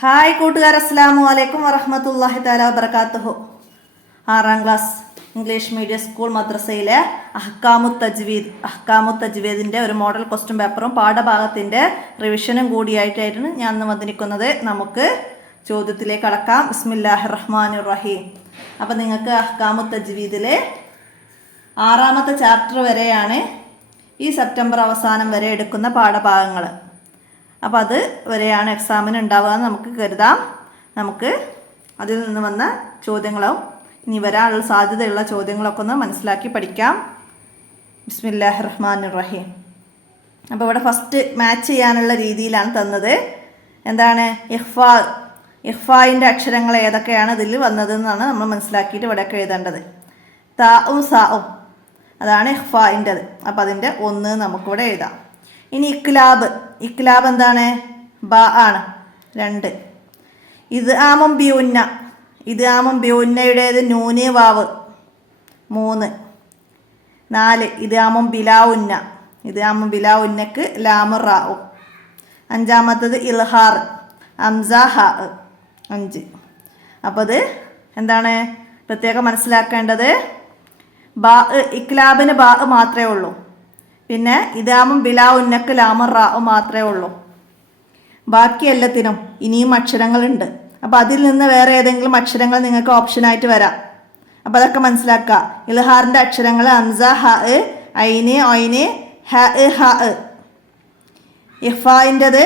Hi കൂട്ടുകാർ, അസ്സലാമു അലൈക്കും വറഹ്മത്തുള്ളാഹി തആല വബറകാതുഹു. 6ാം ക്ലാസ് ഇംഗ്ലീഷ് മീഡിയം സ്കൂൾ മദ്രസയിലെ അഹ്കാമു തജ്വീദിൻ്റെ ഒരു മോഡൽ ക്വസ്റ്റ്യൻ പേപ്പറും പാഠഭാഗത്തിൻ്റെ റിവിഷനും കൂടിയായിട്ടായിരുന്നു ഞാൻ ഇന്ന് വന്നിരിക്കുന്നത്. നമുക്ക് ചോദ്യത്തിലേക്ക് കടക്കാം. ബിസ്മില്ലാഹിർ റഹ്മാനിർ റഹീം. അപ്പം നിങ്ങൾക്ക് അഹ്കാമു തജ്വീദിലെ 6ാമത്തെ ചാപ്റ്റർ വരെയാണ് ഈ സെപ്റ്റംബർ അവസാനം വരെ എടുക്കുന്ന പാഠഭാഗങ്ങൾ. അപ്പോൾ അത് വരെയാണ് എക്സാമിന് ഉണ്ടാവുക എന്ന് നമുക്ക് കരുതാം. നമുക്ക് അതിൽ നിന്ന് വന്ന ചോദ്യങ്ങളോ ഇനി വരാനുള്ള സാധ്യതയുള്ള ചോദ്യങ്ങളൊക്കെ ഒന്ന് മനസ്സിലാക്കി പഠിക്കാം. ബിസ്മില്ലാഹിർ റഹ്മാനിർ റഹീം. അപ്പോൾ ഇവിടെ ഫസ്റ്റ് മാച്ച് ചെയ്യാനുള്ള രീതിയിലാണ് തന്നത്. എന്താണ് ഇഖ്ഫായിൻ്റെ അക്ഷരങ്ങൾ ഏതൊക്കെയാണ് ഇതിൽ വന്നതെന്നാണ് നമ്മൾ മനസ്സിലാക്കിയിട്ട് ഇവിടെയൊക്കെ എഴുതേണ്ടത്. താഉം സാഉം അതാണ് ഇഖ്ഫായിൻ്റെത്. അപ്പോൾ അതിൻ്റെ 1 നമുക്കിവിടെ എഴുതാം. ഇനി ഇക്ലാബ് എന്താണ്? ബ ആണ്. 2. ഇദ്ആമും ബിഉന്നയുടേത് നൂന് വാവ്. 3. 4. ഇദ്ആമും ബിലാഉന്നക്ക് ലാമു റാഉം. 5ാമത്തത് ഇൽഹാർ ഹംസ ഹ. 5. അപ്പോൾ അത് എന്താണ് പ്രത്യേകം മനസ്സിലാക്കേണ്ടത്? ഇക്ലാബിന് ബാ മാത്രമേ ഉള്ളൂ. പിന്നെ ഇദ്ആമും ബിലാഉന്നക്ക് ലാമു റാഉം മാത്രമേ ഉള്ളൂ. ബാക്കി എല്ലാത്തിനും ഇനിയും അക്ഷരങ്ങളുണ്ട്. അപ്പോൾ അതിൽ നിന്ന് വേറെ ഏതെങ്കിലും അക്ഷരങ്ങൾ നിങ്ങൾക്ക് ഓപ്ഷനായിട്ട് വരാം. അപ്പോൾ അതൊക്കെ മനസ്സിലാക്കുക. ഇൽഹാറിൻ്റെ അക്ഷരങ്ങൾ ഹംസ ഹ, ഐന് ഒയ്ന്, ഹ ഹ. ഇഖ്ഫായിൻ്റെത്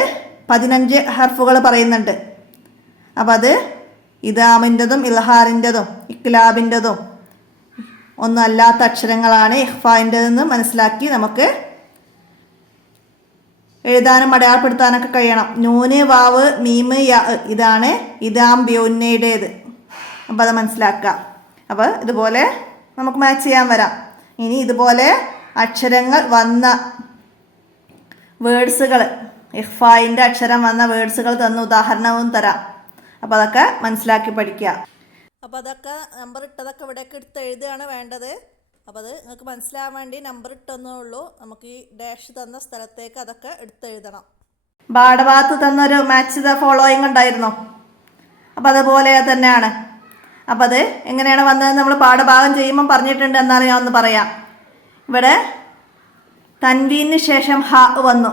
15 ഹർഫുകൾ പറയുന്നുണ്ട്. അപ്പോൾ അത് ഇദ്ആമിൻ്റെതും ഇൽഹാറിൻ്റെതും ഇക്ലാബിൻ്റെതും ഒന്നും അല്ലാത്ത അക്ഷരങ്ങളാണ് ഇഖ്ഫായിൻ്റെതെന്ന് മനസ്സിലാക്കി നമുക്ക് എഴുതാനും അടയാളപ്പെടുത്താനൊക്കെ കഴിയണം. നൂന് വാവ് മീമ് യ ഇതാണ് ഇദ്ആം ബിഉന്നയുടേത്. അപ്പോൾ അത് മനസ്സിലാക്കുക. അപ്പോൾ ഇതുപോലെ നമുക്ക് മാച്ച് ചെയ്യാൻ വരാം. ഇനി ഇതുപോലെ അക്ഷരങ്ങൾ വന്ന വേർഡ്സുകൾ, ഇഖ്ഫായിൻ്റെ അക്ഷരം വന്ന വേർഡ്സുകൾ തന്ന ഉദാഹരണവും തരാം. അപ്പോൾ അതൊക്കെ മനസ്സിലാക്കി പഠിക്കുക. അപ്പോൾ അതൊക്കെ നമ്പർ ഇട്ടതൊക്കെ ഇവിടേക്ക് എടുത്ത് എഴുതുകയാണ് വേണ്ടത്. അപ്പോൾ അത് നിങ്ങൾക്ക് മനസ്സിലാകാൻ വേണ്ടി നമ്പർ ഇട്ടെന്നേ ഉള്ളൂ. നമുക്ക് ഈ ഡാഷ് തന്ന സ്ഥലത്തേക്ക് അതൊക്കെ എടുത്തെഴുതണം. പാഠഭാഗത്ത് തന്നൊരു മാച്ച് ദ ഫോളോയിങ് ഉണ്ടായിരുന്നോ? അപ്പോൾ അതുപോലെ തന്നെയാണ്. അപ്പോൾ അത് എങ്ങനെയാണ് വന്നത് നമ്മൾ പാഠഭാഗം ചെയ്യുമ്പം പറഞ്ഞിട്ടുണ്ട്. എന്നാലും ഞാൻ ഒന്ന് പറയാം. ഇവിടെ തൻവീന് ശേഷം ഹ വന്നു.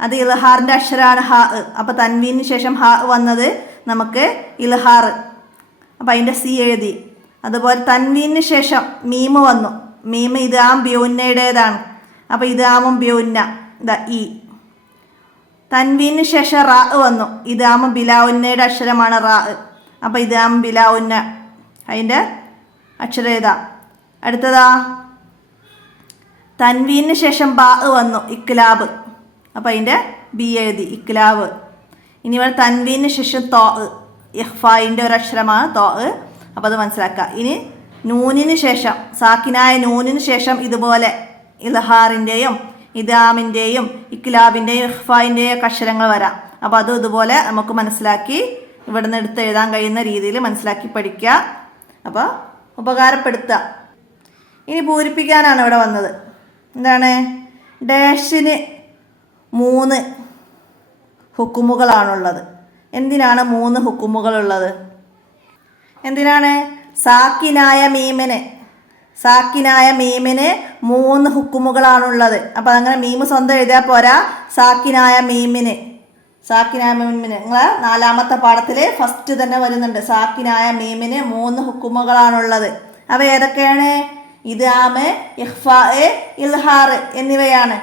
അത് ഇൽഹാറിൻ്റെ അക്ഷരമാണ് ഹ. അപ്പോൾ തൻവീന് ശേഷം ഹ വന്നത് നമുക്ക് ഇൽഹാർ. അപ്പോൾ അതിൻ്റെ സി എഴുതി. അതുപോലെ തൻവീന് ശേഷം മീമ് വന്നു. മീമ് ഇദ്ആം ബിഉന്നയുടേതാണ്. അപ്പോൾ ഇദ്ആമും ബിഉന്ന ഇ. തൻവീന് ശേഷം റാ വന്നു. ഇദ്ആമും ബിലാഉന്നയുടെ അക്ഷരമാണ് റാ. അപ്പോൾ ഇദ്ആം ബിലാഉന്ന അതിൻ്റെ അക്ഷരം എഴുതാം. അടുത്തതാ തൻവീന് ശേഷം ബാ വന്നു. ഇക്ലാബ്. അപ്പോൾ അതിൻ്റെ ബി എഴുതി ഇക്ലാബ്. ഇനി ഇവിടെ തൻവീന് ശേഷം തോ, ഇഖ്ഫായിൻ്റെ ഒരു അക്ഷരമാണ് തോ. അപ്പോൾ അത് മനസ്സിലാക്കുക. ഇനി നൂനിന് ശേഷം സാക്കിനായ നൂനിന് ശേഷം ഇതുപോലെ ഇൽഹാറിൻ്റെയും ഇദ്ആമിൻ്റെയും ഇക്ലാബിൻ്റെയും ഇഖ്ഫായിൻ്റെയും ഒക്കെ അക്ഷരങ്ങൾ വരാം. അപ്പോൾ അതും ഇതുപോലെ നമുക്ക് മനസ്സിലാക്കി ഇവിടെ നിന്ന് എടുത്ത് എഴുതാൻ കഴിയുന്ന രീതിയിൽ മനസ്സിലാക്കി പഠിക്കുക. അപ്പോൾ ഉപകാരപ്പെടുത്തുക. ഇനി പൂരിപ്പിക്കാനാണ് ഇവിടെ വന്നത്. എന്താണ്? ഡാഷിന് 3 ഹുക്കുമുകളാണുള്ളത്. എന്തിനാണ് 3 ഹുക്കുമുകളുള്ളത്? എന്തിനാണ്? സാക്കിനായ മീമിന് 3 ഹുക്കുമുകളാണുള്ളത്. അപ്പോൾ അങ്ങനെ മീമ് സ്വന്തം എഴുതിയാൽ പോരാ. സാക്കിനായ മീമിന് നിങ്ങൾ 4ാമത്തെ പാഠത്തിൽ ഫസ്റ്റ് തന്നെ വരുന്നുണ്ട്. സാക്കിനായ മീമിന് 3 ഹുക്കുമുകളാണുള്ളത്. അവ ഏതൊക്കെയാണ്? ഇദ്ആമ്, ഇഖ്ഫാ, ഇൽഹാർ എന്നിവയാണ്.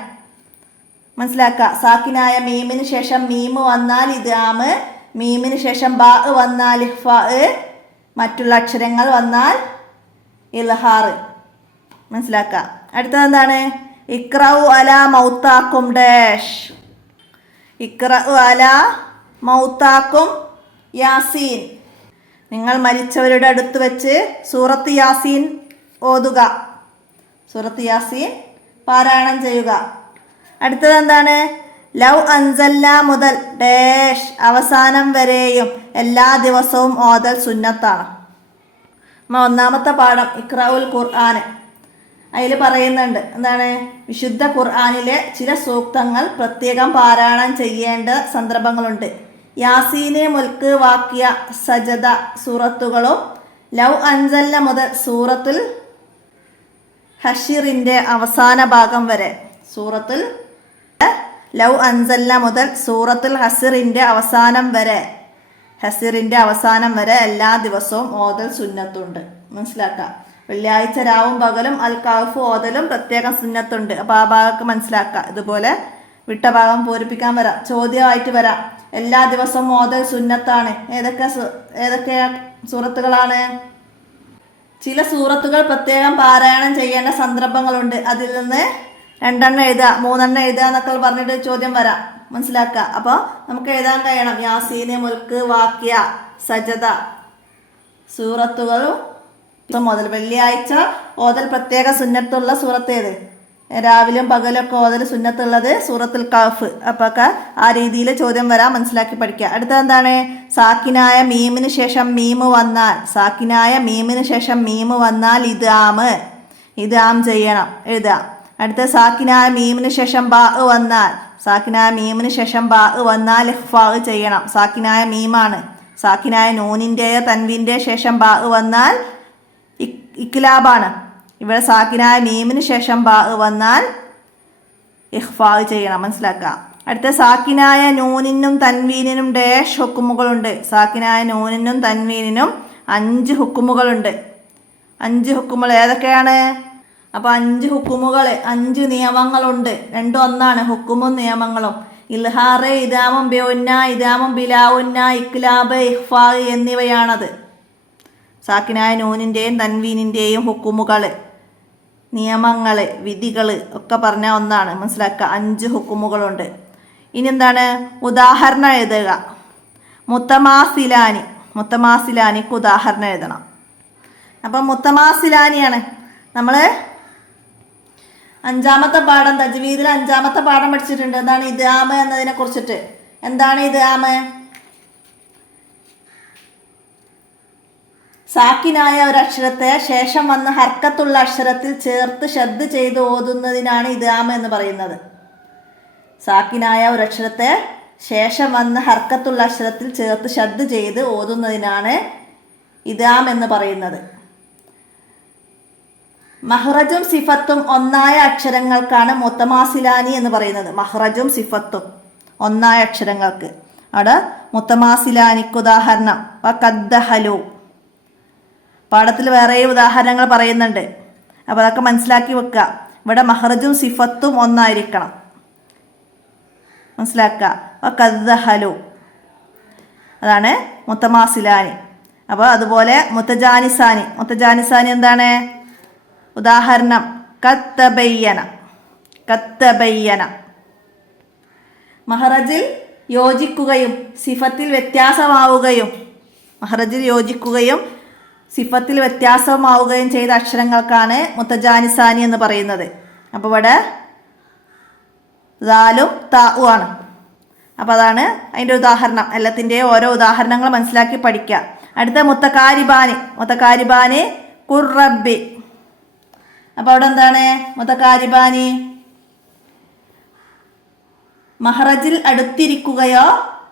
മനസ്സിലാക്കുക. സാക്കിനായ മീമിന് ശേഷം മീമ് വന്നാൽ ഇദ്ആമ്, മീമിന് ശേഷം ബാ വന്നാൽ ഇഖ്ഫാ, മറ്റുള്ള അക്ഷരങ്ങൾ വന്നാൽ ഇൽഹാർ. മനസ്സിലാക്കുക. അടുത്തത് എന്താണ്? ഇഖ്റഉ അലാ മൗതാക്കും ഡാഷ്. ഇഖ്റഉ അലാ മൗതാക്കും യാസീൻ. നിങ്ങൾ മരിച്ചവരുടെ അടുത്ത് വെച്ച് സൂറത്ത് യാസീൻ ഓതുക. സൂറത്ത് യാസീൻ പാരായണം ചെയ്യുക. അടുത്തത് എന്താണ്? ലൗ അൻസൽന മുതൽ ഡാഷ് അവസാനം വരെയും എല്ലാ ദിവസവും ഓതൽ സുന്നത്താണ്. 1ാമത്തെ പാഠം ഇഖ്റഉൽ ഖുർആൻ. അതിൽ പറയുന്നുണ്ട് എന്താണ്? വിശുദ്ധ ഖുർആനിലെ ചില സൂക്തങ്ങൾ പ്രത്യേകം പാരായണം ചെയ്യേണ്ട സന്ദർഭങ്ങളുണ്ട്. യാസീന്, മുൽക്ക്, വാക്കിയ, സജദ സൂറത്തുകളും ലൗ അൻസൽന മുതൽ സൂറത്തുൽ ഹഷിറിൻ്റെ അവസാന ഭാഗം വരെ, സൂറത്തുൽ ലൗ അൻസൽന മുതൽ സൂറത്തുൽ ഹസിറിൻ്റെ അവസാനം വരെ, ഹസിറിൻ്റെ അവസാനം വരെ എല്ലാ ദിവസവും ഓതൽ സുന്നത്തുണ്ട്. മനസ്സിലാക്കാം. വെള്ളിയാഴ്ച രാവും പകലും അൽ കഹ്ഫ് ഓതലും പ്രത്യേകം സുന്നത്തുണ്ട്. അപ്പോൾ ആ ഭാഗമൊക്കെ മനസ്സിലാക്കുക. ഇതുപോലെ വിട്ട ഭാഗം പൂരിപ്പിക്കാൻ വരാം, ചോദ്യമായിട്ട് വരാം. എല്ലാ ദിവസവും ഓതൽ സുന്നത്താണ്. ഏതൊക്കെ സൂറത്തുകളാണ്? ചില സൂറത്തുകൾ പ്രത്യേകം പാരായണം ചെയ്യേണ്ട സന്ദർഭങ്ങളുണ്ട്. അതിൽ നിന്ന് 2 എണ്ണം എഴുതുക, 3 എണ്ണം എഴുതുക എന്നൊക്കെ പറഞ്ഞിട്ട് ചോദ്യം വരാം. മനസ്സിലാക്കുക. അപ്പോൾ നമുക്ക് എഴുതാൻ കഴിയണം. യാസീന്, മുൽക്ക്, വാക്കിയ, സജദ സൂറത്തുകളും മുതൽ. വെള്ളിയാഴ്ച ഓതൽ പ്രത്യേക സുന്നത്തുള്ള സൂറത്ത് ഏത്? രാവിലെയും പകലൊക്കെ ഓതൽ സുന്നത്തുള്ളത് സൂറത്തുൽ കഹ്ഫ്. അപ്പോൾ ആ രീതിയിൽ ചോദ്യം വരാൻ മനസ്സിലാക്കി പഠിക്കുക. അടുത്തത് എന്താണ്? സാക്കിനായ മീമിന് ശേഷം മീമ് വന്നാൽ, സാക്കിനായ മീമിന് ശേഷം മീമ് വന്നാൽ ഇദ്ആം ചെയ്യണം, എഴുതുക. അടുത്ത സാക്കിനായ മീമിന് ശേഷം ബാ വന്നാൽ, സാക്കിനായ മീമിന് ശേഷം ബാ വന്നാൽ ഇഖ്ഫാ ചെയ്യണം. സാക്കിനായ മീമാണ്. സാക്കിനായ നൂനിൻ്റെയോ തൻവീൻ്റെയോ ശേഷം ബാ വന്നാൽ ഇക്ലാബാണ്. ഇവിടെ സാക്കിനായ മീമിന് ശേഷം ബാ വന്നാൽ ഇഖ്ഫാ ചെയ്യണം. മനസ്സിലാക്കുക. അടുത്ത സാക്കിനായ നൂനിനും തൻവീനിനും ഡാഷ് ഹുക്കുമുകളുണ്ട്. സാക്കിനായ നൂനിനും തൻവീനിനും 5 ഹുക്കുമുകളുണ്ട്. 5 ഹുക്കുമുകൾ ഏതൊക്കെയാണ്? അപ്പോൾ 5 ഹുക്കുമുകൾ, 5 നിയമങ്ങളുണ്ട്. രണ്ടും ഒന്നാണ്, ഹുക്കുമും നിയമങ്ങളും. ഇൽഹാറ്, ഇദാമും ബിഉന്ന, ഇദാമും ബിലാഉന്ന, ഇക്ലാബ്, ഇഖ്ഫാ എന്നിവയാണത്. സാക്കിനായ നൂനിൻ്റെയും തൻവീനിൻ്റെയും ഹുക്കുമുകൾ, നിയമങ്ങൾ, വിധികൾ ഒക്കെ പറഞ്ഞാൽ ഒന്നാണ്. മനസ്സിലാക്കുക. 5 ഹുക്കുമുകളുണ്ട്. ഇനി എന്താണ്? ഉദാഹരണം എഴുതുക. മുത്തമാസിലാനിക്ക് ഉദാഹരണം എഴുതണം. അപ്പം മുത്തമാസിലാനിയാണ് നമ്മൾ 5ാമത്തെ പാഠം, തജ്വീദിൽ 5ാമത്തെ പാഠം പഠിച്ചിട്ടുണ്ട്. എന്താണ് ഇദ്ആം എന്നതിനെ കുറിച്ചിട്ട്. എന്താണ് ഇദ്ആം? സാക്കിനായ ഒരക്ഷരത്തെ ശേഷം വന്ന് ഹർക്കത്തുള്ള അക്ഷരത്തിൽ ചേർത്ത് ഷദ് ചെയ്ത് ഓതുന്നതിനാണ് ഇദ്ആം എന്ന് പറയുന്നത്. സാക്കിനായ ഒരക്ഷരത്തെ ശേഷം വന്ന് ഹർക്കത്തുള്ള അക്ഷരത്തിൽ ചേർത്ത് ഷദ് ചെയ്ത് ഓതുന്നതിനാണ് ഇദ്ആം എന്ന് പറയുന്നത്. മഹ്റജും സിഫത്തും ഒന്നായ അക്ഷരങ്ങൾക്കാണ് മുത്തമാസിലാനി എന്ന് പറയുന്നത്. മഹ്റജും സിഫത്തും ഒന്നായ അക്ഷരങ്ങൾക്ക്. അവിടെ മുത്തമാസിലാനിക്ക് ഉദാഹരണം വഖദ്ദഹലു. പാഠത്തിൽ വേറെ ഉദാഹരണങ്ങൾ പറയുന്നുണ്ട്. അപ്പോൾ അതൊക്കെ മനസ്സിലാക്കി വെക്കുക. ഇവിടെ മഹ്റജും സിഫത്തും ഒന്നായിരിക്കണം. മനസ്സിലാക്കുക. വഖദ്ദഹലു അതാണ് മുത്തമാസിലാനി. അപ്പോൾ അതുപോലെ മുത്തജാനിസാനി എന്താണ്? ഉദാഹരണം കത്തബയ്യന. മഹ്റജിൽ യോജിക്കുകയും സിഫത്തിൽ വ്യത്യാസമാവുകയും, മഹ്റജിൽ യോജിക്കുകയും സിഫത്തിൽ വ്യത്യാസമാവുകയും ചെയ്ത അക്ഷരങ്ങൾക്കാണ് മുത്തജാനിസാനി എന്ന് പറയുന്നത്. അപ്പോൾ ഇവിടെ ദാലും താഉ ആണ്. അപ്പോൾ അതാണ് അതിൻ്റെ ഉദാഹരണം. എല്ലാത്തിൻ്റെയും ഓരോ ഉദാഹരണങ്ങൾ മനസ്സിലാക്കി പഠിക്കുക. അടുത്ത മുത്തക്കാരിബാനി ഖുർറബ്ബി. അപ്പോൾ അവിടെ എന്താണ്? മുത്തക്കാരിബാനി മഹ്റജിൽ അടുത്തിരിക്കുകയോ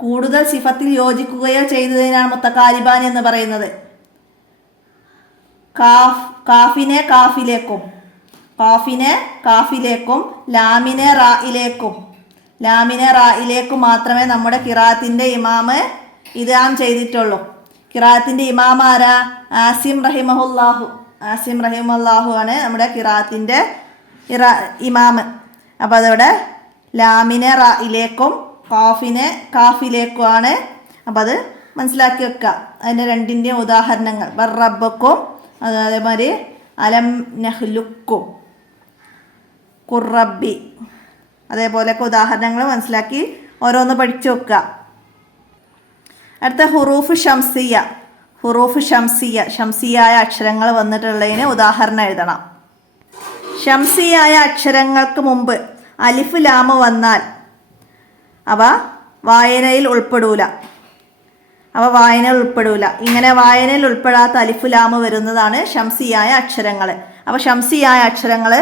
കൂടുതൽ സിഫത്തിൽ യോജിക്കുകയോ ചെയ്തതിനാണ് മുത്തക്കാരിബാനി എന്ന് പറയുന്നത്. കാഫിനെ കാഫിലേക്കും ലാമിനെ റായിലേക്കും മാത്രമേ നമ്മുടെ ഖിറാഅത്തിന്റെ ഇമാമ് ഇദ്ആം ചെയ്തിട്ടുള്ളൂ. ഖിറാഅത്തിന്റെ ഇമാം ആരാ? ആസിം റഹിമഹുല്ലാഹു ആണ് നമ്മുടെ ഖിറാഅത്തിന്റെ ഇമാമ്. അപ്പോൾ അതോടെ ലാമിനെ റായിലേക്കും കാഫിലേക്കുമാണ്. അപ്പോൾ അത് മനസ്സിലാക്കി വെക്കുക. അതിൻ്റെ രണ്ടിൻ്റെയും ഉദാഹരണങ്ങൾ ബർറബ്ബക്കും അതേമാതിരി അലം നഹ്ലുക്കും ഖുർറബ്ബി അതേപോലെയൊക്കെ ഉദാഹരണങ്ങൾ മനസ്സിലാക്കി ഓരോന്ന് പഠിച്ചു വെക്കുക. അടുത്ത ഹുറൂഫ് ഷംസിയായ അക്ഷരങ്ങൾ വന്നിട്ടുള്ളതിന് ഉദാഹരണം എഴുതണം. ഷംസിയായ അക്ഷരങ്ങൾക്ക് മുമ്പ് അലിഫ് ലാമ് വന്നാൽ അവ വായനയിൽ ഉൾപ്പെടൂല. ഇങ്ങനെ വായനയിൽ ഉൾപ്പെടാത്ത അലിഫ് ലാമ് വരുന്നതാണ് ഷംസിയായ അക്ഷരങ്ങൾ. അപ്പോൾ ഷംസിയായ അക്ഷരങ്ങൾ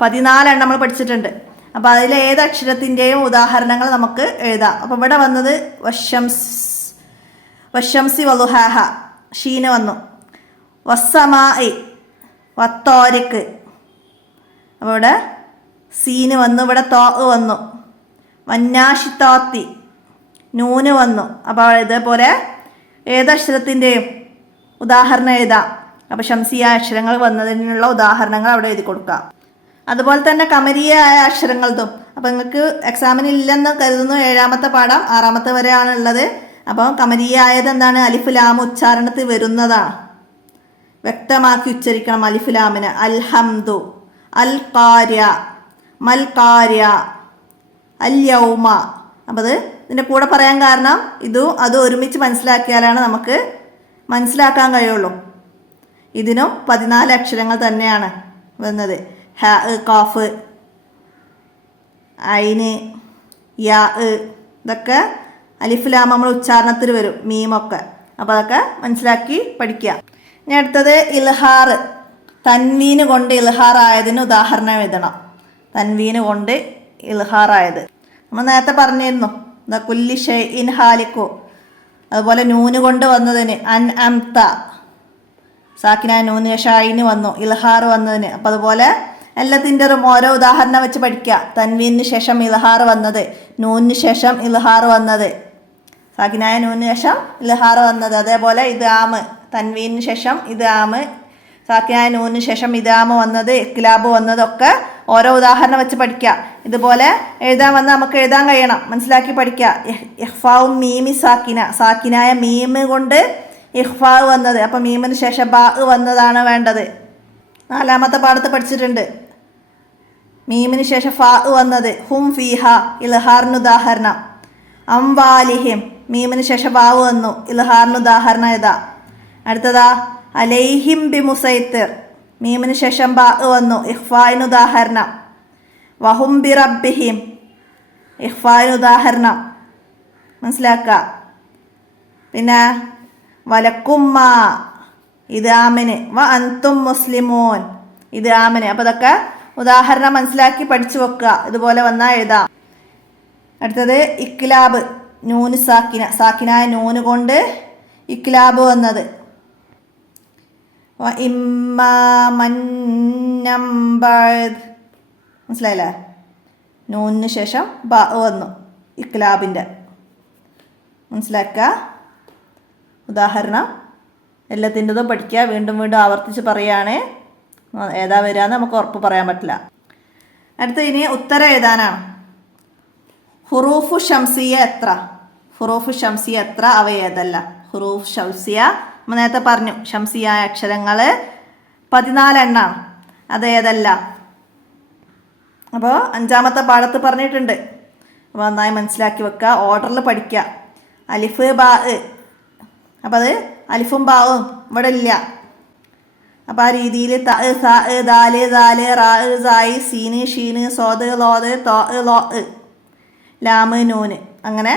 14 നമ്മൾ പഠിച്ചിട്ടുണ്ട്. അപ്പോൾ അതിലെ ഏത് അക്ഷരത്തിൻ്റെയും ഉദാഹരണങ്ങൾ നമുക്ക് എഴുതാം. അപ്പോൾ ഇവിടെ വന്നത് വശംസ് വശംസി വലുഹാഹ ഷീന് വന്നു. വസ്സമായി വത്തോരിക്ക്, അപ്പോൾ ഇവിടെ സീന് വന്നു, ഇവിടെ തോ വന്നു. വന്നാഷിത്തോത്തി നൂന് വന്നു. അപ്പോൾ ഇതേപോലെ ഏതക്ഷരത്തിൻ്റെയും ഉദാഹരണം എഴുതാം. അപ്പോൾ ഷംസിയ അക്ഷരങ്ങൾ വന്നതിനുള്ള ഉദാഹരണങ്ങൾ അവിടെ എഴുതി കൊടുക്കാം. അതുപോലെ തന്നെ കമരിയായ അക്ഷരങ്ങളതും. അപ്പോൾ നിങ്ങൾക്ക് എക്സാമിന് ഇല്ലെന്ന് കരുതുന്നു. 7ാമത്തെ പാഠം 6ാമത്തെ വരെയാണ് ഉള്ളത്. അപ്പോൾ കമരിയായത് എന്താണ്? അലിഫ് ലാം ഉച്ചാരണത്തിൽ വരുന്നതാണ്. വ്യക്തമാക്കി ഉച്ചരിക്കണം അലിഫ് ലാമിന്. അൽഹംദു, അൽ ഖാര്യ, മൽ ഖാര്യ, അൽ യൗമ. അപ്പോൾ അത് ഇതിൻ്റെ കൂടെ പറയാൻ കാരണം ഇതും അതും ഒരുമിച്ച് മനസ്സിലാക്കിയാലാണ് നമുക്ക് മനസ്സിലാക്കാൻ കഴിയുള്ളൂ. ഇതിനും 14 അക്ഷരങ്ങൾ തന്നെയാണ് വന്നത്. ഹ, കാഫ്, ഐന്, യാ, ഇതൊക്കെ അലിഫ് ലാം നമ്മൾ ഉച്ചാരണത്തിൽ വരും. മീമൊക്കെ. അപ്പോൾ അതൊക്കെ മനസ്സിലാക്കി പഠിക്കുക. ഇനി അടുത്തത് ഇൽഹാർ. തൻവീന് കൊണ്ട് ഇൽഹാർ ആയതിന് ഉദാഹരണം എഴുതണം. തൻവീന് കൊണ്ട് ഇൽഹാർ ആയത് നമ്മൾ നേരത്തെ പറഞ്ഞിരുന്നു. കുല്ലി ഷൈഇൻ ഹാലിക്കു. അതുപോലെ നൂന് കൊണ്ട് വന്നതിന് അൻ അംത, സാക്കിനായ നൂന് ഷൈന് വന്നു, ഇൽഹാർ വന്നതിന്. അപ്പം അതുപോലെ എല്ലാത്തിൻ്റെയും ഓരോ ഉദാഹരണം വെച്ച് പഠിക്കുക. തൻവീനിന് ശേഷം ഇൽഹാർ വന്നത്, നൂനിന് ശേഷം ഇൽഹാർ വന്നത്, സാക്കിനായ നൂനിന് ശേഷം ഇൽഹാർ വന്നത്. അതേപോലെ ഇദ്ആമ്, തൻവീനിന് ശേഷം ഇദ്ആമ്, സാക്കിനായ നൂനിന് ശേഷം ഇദ്ആമ് വന്നത്, ഇഖ്ലാബ് വന്നതൊക്കെ ഓരോ ഉദാഹരണം വെച്ച് പഠിക്കുക. ഇതുപോലെ എഴുതാൻ വന്ന് നമുക്ക് എഴുതാൻ കഴിയണം, മനസ്സിലാക്കി പഠിക്കുക. ഇഖ്ഫാവും മീമി സാക്കിന, സാക്കിനായ മീമ് കൊണ്ട് ഇഖ്ഫാ വന്നത്. അപ്പം മീമിന് ശേഷം ബാ വന്നതാണ് വേണ്ടത്. 4ാമത്തെ പാഠത്ത് പഠിച്ചിട്ടുണ്ട്. മീമിന് ശേഷം ഫാ വന്നത്. ഹും ഫീഹ ഇൽഹാറിന് ഉദാഹരണം. അംവാലിഹിം, മീമിന് ശേഷം ബാവ് വന്നു, ഇൽഹാറിന് ഉദാഹരണം ഏതാ? അടുത്തതാ അലൈഹിം ബി മുസൈത്തിർ, മീമിന് ശേഷം ബാ വന്നു, ഇഖ്ഫായിന് ഉദാഹരണം. വഹും ബി റബ്ബിഹിം, ഇഖ്ഫായിന് ഉദാഹരണം മനസ്സിലാക്കുക. പിന്നെ വലക്കുമ്മ ഇദ്ആമിന്, വ അൻതും മുസ്ലിമൂൻ ഇദ്ആമിന്. അപ്പോൾ ഇതൊക്കെ ഉദാഹരണം മനസ്സിലാക്കി പഠിച്ചു വെക്കുക. ഇതുപോലെ വന്നാൽ എഴുതാം. അടുത്തത് ഇഖ്ലാബ്. നൂന് സാക്കിന, സാക്കിനായ നൂന് കൊണ്ട് ഇഖ്ലാബ് വന്നത്. മനസ്സിലായില്ലേ? നൂനിന് ശേഷം ബ വന്നു, ഇഖ്ലാബിൻ്റെ. മനസ്സിലാക്കുക. ഉദാഹരണം എല്ലാത്തിൻ്റെതും പഠിക്കുക. വീണ്ടും വീണ്ടും ആവർത്തിച്ച് പറയുകയാണ്. ഏതാ വരികയെന്ന് നമുക്ക് ഉറപ്പ് പറയാൻ പറ്റില്ല. അടുത്ത ഇനി ഉത്തരം എഴുതാനാണ്. ഹുറൂഫു ഷംസിയ എത്ര? ഹുറൂഫു ഷംസിയ എത്ര? അവ ഏതല്ല? ഹുറൂഫ് ഷംസിയ നമ്മൾ നേരത്തെ പറഞ്ഞു. ഷംസിയായ അക്ഷരങ്ങൾ 14 എണ്ണമാണ്. അത് ഏതല്ല? അപ്പോൾ 5ാമത്തെ പാഠത്ത് പറഞ്ഞിട്ടുണ്ട്. അപ്പോൾ നന്നായി മനസ്സിലാക്കി വെക്കുക. ഓർഡറിൽ പഠിക്കുക. അലിഫ് ബാ. അപ്പം അത് അലിഫും ബാവും ഇവിടെ ഇല്ല. അപ്പോൾ ആ രീതിയിൽ ത, സ, ദാല്, ദാല്, റാ, സായി, സീന്, ഷീന്, സോദ്, ലോദ്, തോ, ലോ, ലാമ്, നൂന്, അങ്ങനെ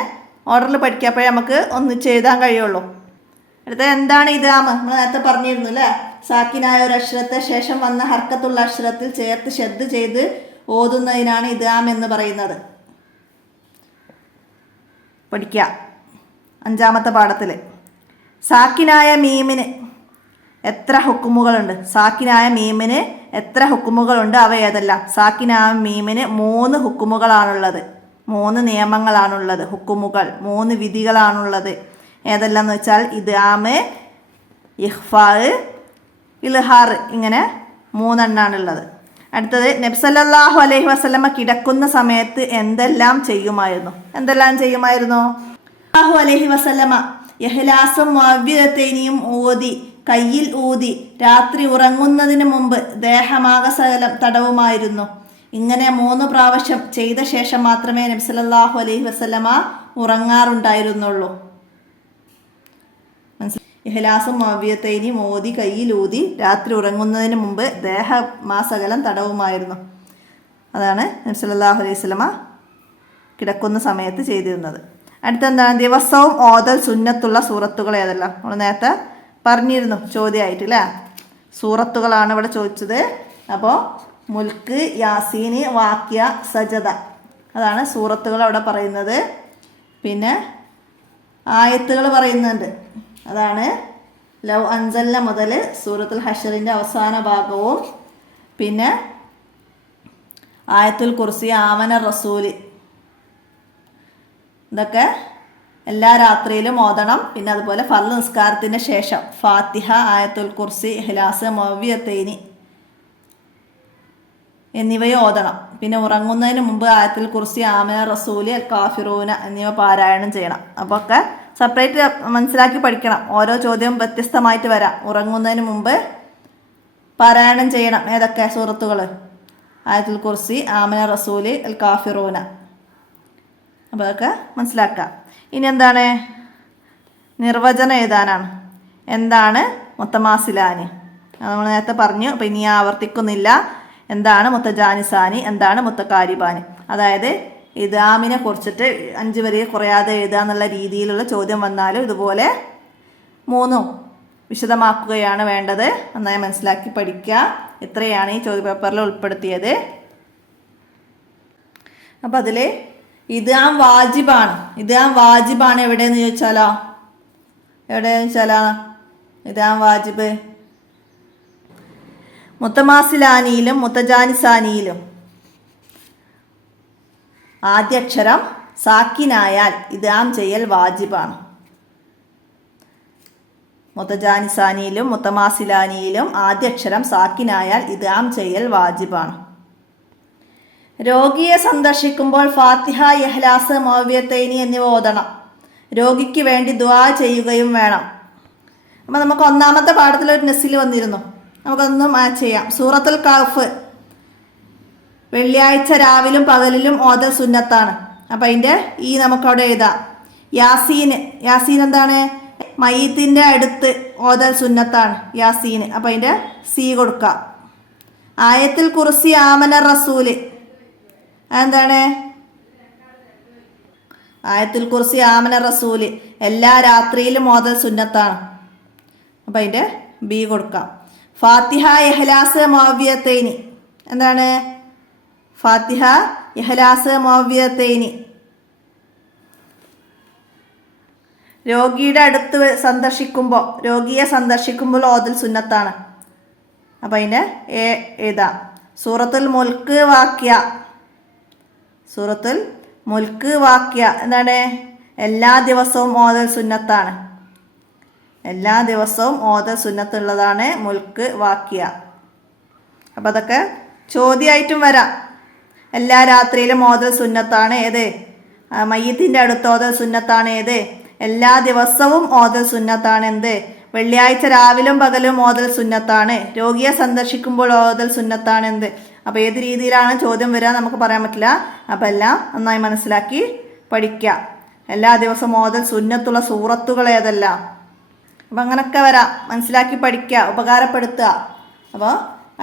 ഓർഡറിൽ പഠിക്കുക. അപ്പോഴേ നമുക്ക് ഒന്നിച്ച് എഴുതാൻ കഴിയുള്ളൂ. അടുത്ത എന്താണ് ഇദ്ആമ്? നമ്മൾ നേരത്തെ പറഞ്ഞിരുന്നു അല്ലേ? സാക്കിനായ ഒരു അക്ഷരത്തെ ശേഷം വന്ന ഹർക്കത്തുള്ള അക്ഷരത്തിൽ ചേർത്ത് ഷദ് ചെയ്ത് ഓതുന്നതിനാണ് ഇദ്ആം എന്ന് പറയുന്നത്. പഠിക്കുക 5ാമത്തെ പാഠത്തിൽ. സാക്കിനായ മീമിന് എത്ര ഹുക്കുമുകളുണ്ട്? സാക്കിനായ മീമിന് എത്ര ഹുക്കുമുകളുണ്ട്? അവ ഏതെല്ലാം? സാക്കിനായ മീമിന് 3 ഹുക്കുമുകളാണുള്ളത്. 3 നിയമങ്ങളാണുള്ളത്. ഹുക്കുമുകൾ 3 വിധികളാണുള്ളത്. ഏതെല്ലാം എന്ന് വെച്ചാൽ ഇദ്ആമ്, ഇഖ്ഫാ, ഇൽഹാർ, ഇങ്ങനെ 3 എണ്ണാണുള്ളത്. അടുത്തത് നബി സല്ലല്ലാഹു അലൈഹി വസല്ലമ കിടക്കുന്ന സമയത്ത് എന്തെല്ലാം ചെയ്യുമായിരുന്നു? എന്തെല്ലാം ചെയ്യുമായിരുന്നു? സല്ലല്ലാഹു അലൈഹി വസല്ലമ ഇഖ്ലാസും മുഅവ്വിദതൈനിയും ഓതി കയ്യിൽ ഊതി രാത്രി ഉറങ്ങുന്നതിന് മുമ്പ് ദേഹമാകസകലം തടവുമായിരുന്നു. ഇങ്ങനെ 3 പ്രാവശ്യം ചെയ്ത ശേഷം മാത്രമേ നബി സല്ലല്ലാഹു അലൈഹി വസല്ലമ ഉറങ്ങാറുണ്ടായിരുന്നുള്ളൂ. ഇഖ്ലാസും മുഅവ്വിദതൈനിയും ഓതി കയ്യിൽ ഊതി രാത്രി ഉറങ്ങുന്നതിന് മുമ്പ് ദേഹമാസകലം തടവുമായിരുന്നു. അതാണ് നബി സല്ലല്ലാഹു അലൈഹി വസല്ലമ കിടക്കുന്ന സമയത്ത് ചെയ്തിരുന്നത്. അടുത്തെന്താണ്? ദിവസവും ഓതൽ സുന്നത്തുള്ള സൂറത്തുകൾ ഏതെല്ലാം? നമ്മൾ നേരത്തെ പറഞ്ഞിരുന്നു ചോദ്യമായിട്ട് അല്ലേ? സൂറത്തുകളാണ് ഇവിടെ ചോദിച്ചത്. അപ്പോൾ മുൽക്ക്, യാസീന്, വാക്യ, സജദ, അതാണ് സൂറത്തുകൾ അവിടെ പറയുന്നത്. പിന്നെ ആയത്തുകൾ പറയുന്നുണ്ട്. അതാണ് ലൗ അൻസൽന മുതൽ സൂറത്തുൽ ഹഷറിൻ്റെ അവസാന ഭാഗവും പിന്നെ ആയത്തുൽ കുർസി, ആമന റസൂല്, ഇതൊക്കെ എല്ലാ രാത്രിയിലും ഓതണം. പിന്നെ അതുപോലെ ഫർള് നിസ്കാരത്തിന് ശേഷം ഫാത്തിഹ, ആയത്തുൽ കുർസി, ഇഖ്ലാസ്, മുഅവ്വിദത്തൈനി എന്നിവയും ഓതണം. പിന്നെ ഉറങ്ങുന്നതിന് മുമ്പ് ആയത്തുൽ കുർസി, ആമന റസൂല്, അൽ കാഫിറൂന എന്നിവ പാരായണം ചെയ്യണം. അപ്പോൾ ഒക്കെ സെപ്പറേറ്റ് മനസ്സിലാക്കി പഠിക്കണം. ഓരോ ചോദ്യവും വ്യത്യസ്തമായിട്ട് വരാം. ഉറങ്ങുന്നതിന് മുമ്പ് പാരായണം ചെയ്യണം ഏതൊക്കെ സൂറത്തുകൾ? ആയത്തുൽ കുർസി, ആമന റസൂല്, അൽ കാഫിറൂന. അപ്പോൾ അതൊക്കെ മനസ്സിലാക്കാം. ഇനി എന്താണ്? നിർവചനം എഴുതാനാണ്. എന്താണ് മുത്തമാസിലാനി? നമ്മൾ നേരത്തെ പറഞ്ഞു. അപ്പോൾ ഇനി ആവർത്തിക്കുന്നില്ല. എന്താണ് മുത്തജാനിസാനി, എന്താണ് മുത്തക്കാരിബാനി? അതായത് ഇദാമിനെ കുറിച്ചിട്ട് 5 വരിയിൽ കുറയാതെ എഴുതുക എന്നുള്ള രീതിയിലുള്ള ചോദ്യം വന്നാലും ഇതുപോലെ 3 വിശദമാക്കുകയാണ് വേണ്ടത്. നന്നായി മനസ്സിലാക്കി പഠിക്കുക. ഇത്രയാണ് ഈ ചോദ്യപേപ്പറിൽ ഉൾപ്പെടുത്തിയത്. അപ്പം അതിൽ ഇദാം വാജിബാണ്. ഇദാം വാജിബാണ് എവിടെയെന്ന് ചോദിച്ചാലോ? എവിടെയെന്ന് ചോദിച്ചാലോ ഇദാം വാജിബ്? മുത്തമാസിലാനിയിലും മുത്തജാനിസാനിയിലും ആദ്യാക്ഷരം സാക്കിനായാൽ ഇദാം ചെയ്യൽ വാജിബാണ്. മുത്തജാനിസാനിയിലും മുത്തമാസിലാനിയിലും ആദ്യാക്ഷരം സാക്കിനായാൽ ഇദാം ചെയ്യൽ വാജിബാണ്. രോഗിയെ സന്ദർശിക്കുമ്പോൾ ഫാത്തിഹ, ഇഖ്ലാസ്, മുഅവ്വിദത്തൈനി എന്നിവ ഓതണം. രോഗിക്ക് വേണ്ടി ദുആ ചെയ്യുകയും വേണം. അപ്പം നമുക്ക് ഒന്നാമത്തെ പാഠത്തിലൊരു നസിൽ വന്നിരുന്നു. നമുക്കൊന്ന് മാച്ച് ചെയ്യാം. സൂറത്തുൽ കഹ്ഫ് വെള്ളിയാഴ്ച രാവിലും പകലിലും ഓതൽ സുന്നത്താണ്. അപ്പം അതിൻ്റെ ഈ നമുക്കവിടെ എഴുതാം. യാസീൻ എന്താണ്? മയ്യിത്തിൻ്റെ അടുത്ത് ഓതൽ സുന്നത്താണ് യാസീന്. അപ്പം അതിൻ്റെ സി കൊടുക്കാം. ആയത്തുൽ കുർസി, ആമന റസൂല്, അതെന്താണ്? ആയത്തുൽ കുർസി, ആമന റസൂല് എല്ലാ രാത്രിയിലും ഓതൽ സുന്നത്താണ്. അപ്പം അതിൻ്റെ ബി കൊടുക്കാം. ഫാത്തിഹ, ഇഖ്ലാസ്, മുഅവ്വിദത്തൈനി, എന്താണ്? ഫാത്തിഹ, ഇഖ്ലാസ്, മുഅവ്വിദത്തൈനി രോഗിയെ സന്ദർശിക്കുമ്പോൾ ഓതൽ സുന്നത്താണ്. അപ്പം അതിൻ്റെ എഴുതാം. സൂറത്തുൽ മുൽക്ക് വാക്യ എന്താണ്? എല്ലാ ദിവസവും ഓതൽ സുന്നത്താണ്. എല്ലാ ദിവസവും ഓതൽ സുന്നത്തുള്ളതാണ് മുൽക്ക് വാക്യ. അപ്പം അതൊക്കെ ചോദ്യമായിട്ടും വരാം. എല്ലാ രാത്രിയിലും ഓതൽ സുന്നത്താണ് ഏത്? മയ്യിത്തിൻ്റെ അടുത്ത് ഓതൽ സുന്നത്താണ് ഏത്? എല്ലാ ദിവസവും ഓതൽ സുന്നത്താണ് എന്ത്? വെള്ളിയാഴ്ച രാവിലും പകലും ഓതൽ സുന്നത്താണ്. രോഗിയെ സന്ദർശിക്കുമ്പോൾ ഓതൽ സുന്നത്താണ് എന്ത്? അപ്പോൾ ഏത് രീതിയിലാണ് ചോദ്യം വരിക നമുക്ക് പറയാൻ പറ്റില്ല. അപ്പം എല്ലാം നന്നായി മനസ്സിലാക്കി പഠിക്കുക. എല്ലാ ദിവസവും ഓതൽ സുന്നത്തുള്ള സൂറത്തുകൾ ഏതെല്ലാം? അപ്പം അങ്ങനെയൊക്കെ വരാം. മനസ്സിലാക്കി പഠിക്കുക, ഉപകാരപ്പെടുത്തുക. അപ്പോൾ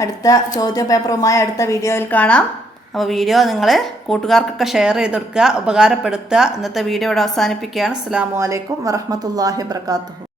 അടുത്ത ചോദ്യ പേപ്പറുമായി അടുത്ത വീഡിയോയിൽ കാണാം. അപ്പോൾ വീഡിയോ നിങ്ങൾ കൂട്ടുകാർക്കൊക്കെ ഷെയർ ചെയ്ത് കൊടുക്കുക, ഉപകാരപ്പെടുത്തുക. ഇന്നത്തെ വീഡിയോ ഇവിടെ അവസാനിപ്പിക്കുകയാണ്. അസ്സലാമു അലൈക്കും വറഹ്മത്തുള്ളാഹി വബറകാതുഹു.